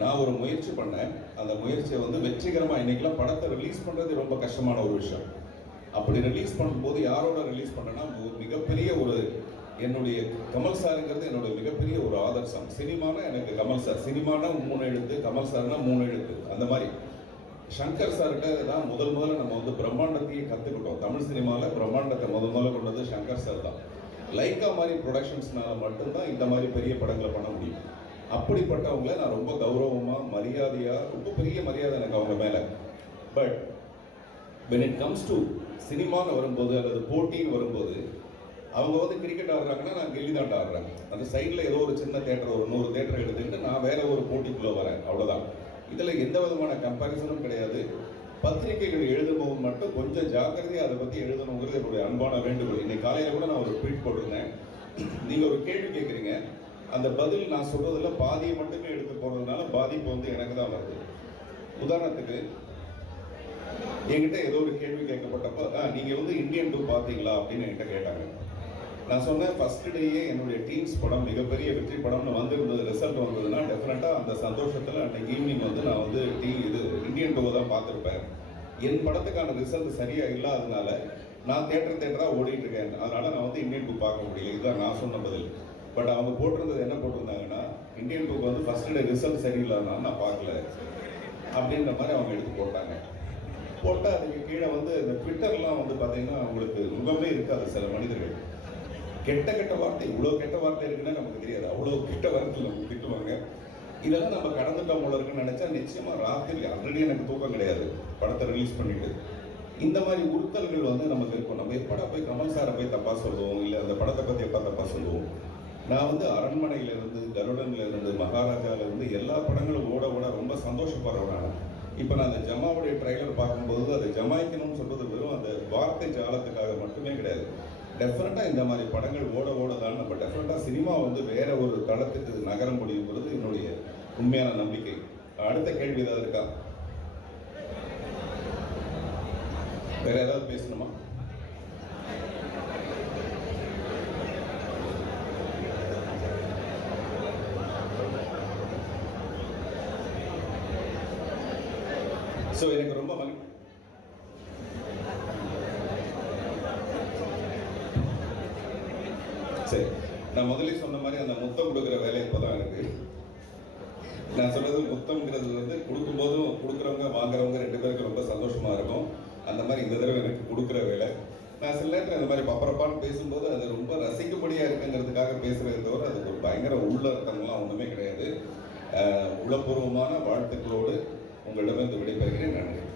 நான் ஒரு முயற்சி பண்ணேன். அந்த முயற்சியை வந்து வெற்றிகரமாக இன்னைக்கெல்லாம் படத்தை ரிலீஸ் பண்ணுறது ரொம்ப கஷ்டமான ஒரு விஷயம். அப்படி ரிலீஸ் பண்ணும்போது யாரோட ரிலீஸ் பண்ணேன்னா ஒரு மிகப்பெரிய ஒரு என்னுடைய கமல் சாருங்கிறது என்னுடைய மிகப்பெரிய ஒரு ஆதர்சம் சினிமானா எனக்கு கமல் சார். சினிமானா மூணு எழுத்து கமல் சார்னா மூணு எழுத்து. அந்த மாதிரி. சங்கர் சார்கிட்ட தான் முதல் முதல்ல நம்ம வந்து பிரம்மாண்டத்தையே கற்றுக்கிட்டோம் தமிழ் சினிமாவில் பிரம்மாண்டத்தை முதல் முதல்ல கொண்டது சங்கர் சார் தான். லைக்கா மாதிரி ப்ரொடக்ஷன்ஸ்னால மட்டும்தான் இந்த மாதிரி பெரிய படங்களை பண்ண முடியும். அப்படிப்பட்டவங்கள நான் ரொம்ப கௌரவமாக மரியாதையாக ரொம்ப பெரிய மரியாதை எனக்கு அவங்க மேலே. But when it comes to சினிமான்னு வரும்போது அல்லது போட்டின்னு வரும்போது அவங்க வந்து கிரிக்கெட் ஆடுறாங்கன்னா நான் கில்லி தாண்டா ஆடுறேன். அந்த சைடில் ஏதோ ஒரு சின்ன தேட்டர் ஒரு நூறு தேட்டர் எடுத்துக்கிட்டு நான் வேற ஒரு போட்டிக்குள்ளே வரேன். அவ்வளோதான் இதில் எந்த விதமான கம்பேரிசனும் கிடையாது. பத்திரிகைகள் எழுதும்போது மட்டும் கொஞ்சம் ஜாக்கிரதையாக அதை பற்றி எழுதணுங்கிறது என்னுடைய அன்பான வேண்டுகோள். இன்னைக்கு காலையில் கூட நான் ஒரு ட்வீட் போட்டிருந்தேன். நீங்கள் ஒரு கேள்வி கேட்குறீங்க அந்த பதில் நான் சொல்றதுல பாதியை மட்டுமே எடுத்து போகிறதுனால பாதிப்பு வந்து எனக்கு தான் வருது. உதாரணத்துக்கு என்கிட்ட ஏதோ ஒரு கேள்வி கேட்கப்பட்டப்ப "ஆ, நீங்க வந்து இந்தியன் டூ பாத்தீங்களா அப்படின்னு என்கிட்ட கேட்டாங்க. நான் சொன்னேன் ஃபர்ஸ்ட் டேயே என்னுடைய டீம்ஸ் படம் மிகப்பெரிய வெற்றி படம்னு வந்திருந்தது ரிசல்ட் வந்ததுன்னா டெஃபினட்டா அந்த சந்தோஷத்துல அன்னைக்கு ஈவினிங் வந்து நான் வந்து டீ இது இந்தியன் டூவை தான் பார்த்துருப்பேன். என் படத்துக்கான ரிசல்ட் சரியா இல்லாததுனால நான் தேட்டர் தேட்டராக ஓடிட்டு இருக்கேன். அதனால நான் வந்து இந்தியன் டூ பார்க்க முடியல. இதுதான் நான் சொன்ன பதில். பட் அவங்க போட்டிருந்தது என்ன போட்டிருந்தாங்கன்னா இந்தியன் புக் வந்து ஃபர்ஸ்ட் டே ரிசல்ட் சரியில்லைன்னா நான் பார்க்கல. அப்படின்ற மாதிரி அவங்க எடுத்து போட்டாங்க. போட்டால் அதுக்கு கீழே வந்து இந்த ட்விட்டர்லாம் வந்து பார்த்தீங்கன்னா அவங்களுக்கு முகமே இருக்காது சில மனிதர்கள். கெட்ட கெட்ட வார்த்தை இவ்வளோ கெட்ட வார்த்தை இருக்குன்னா நமக்கு தெரியாது. அவ்வளோ கெட்ட வார்த்தை நமக்கு திட்டுவாங்க. இதெல்லாம் நம்ம கடந்துட்டோம் போல இருக்குன்னு நினச்சா நிச்சயமாக ராத்திரி ஆல்ரெடி எனக்கு தூக்கம் கிடையாது. படத்தை ரிலீஸ் பண்ணிட்டு. இந்த மாதிரி உறுத்தல்கள் வந்து நமக்கு இருக்கும் நம்ம எப்படா போய் கமல் சாரை போய் தப்பாக சொல்லுவோம்? இல்லை அந்த படத்தை பற்றி எப்போ தப்பாக சொல்லுவோம்? நான் வந்து அரண்மனையில இருந்து கருடன்ல இருந்து மகாராஜால இருந்து எல்லா படங்களும் ஓட ஓட ரொம்ப சந்தோஷப்படுறவனான இப்போ நான் அந்த ஜமாவுடைய ட்ரைலர் பார்க்கும்போது அதை ஜமாய்க்கணும்னு சொல்றது வெறும் அந்த வார்த்தை ஜாலத்துக்காக மட்டுமே கிடையாது. டெஃபினட்டாக இந்த மாதிரி படங்கள் ஓட ஓட தான் நம்ம டெஃபினட்டாக சினிமா வந்து வேற ஒரு தளத்துக்கு நகர முடியுங்கிறது என்னுடைய உண்மையான நம்பிக்கை. அடுத்த கேள்வி ஏதாவது இருக்கா? வேற ஏதாவது பேசணுமா? ஸோ எனக்கு ரொம்ப மகிழ்ச்சி சரி நான் முதலே சொன்ன மாதிரி அந்த முத்தம் கொடுக்குற வேலை இப்போதான் இருக்கு. நான் சொல்றது முத்தம்ங்கிறது வந்து கொடுக்கும்போதும் கொடுக்குறவங்க வாங்குறவங்க ரெண்டு பேருக்கு ரொம்ப சந்தோஷமா இருக்கும். அந்த மாதிரி இந்த தடவை எனக்கு கொடுக்குற வேலை. நான் சில நேரத்தில் இந்த மாதிரி பப்பரப்பான்னு பேசும்போது அது ரொம்ப ரசிக்கும்படியா இருக்குங்கிறதுக்காக பேசுறதை தவிர அதுக்கு ஒரு பயங்கர உள்ள அர்த்தங்கள்லாம் ஒன்றுமே கிடையாது உளப்பூர்வமான வாழ்த்துக்களோடு உங்களிடம் இந்த விடைபெறுகிறேன். நன்றி.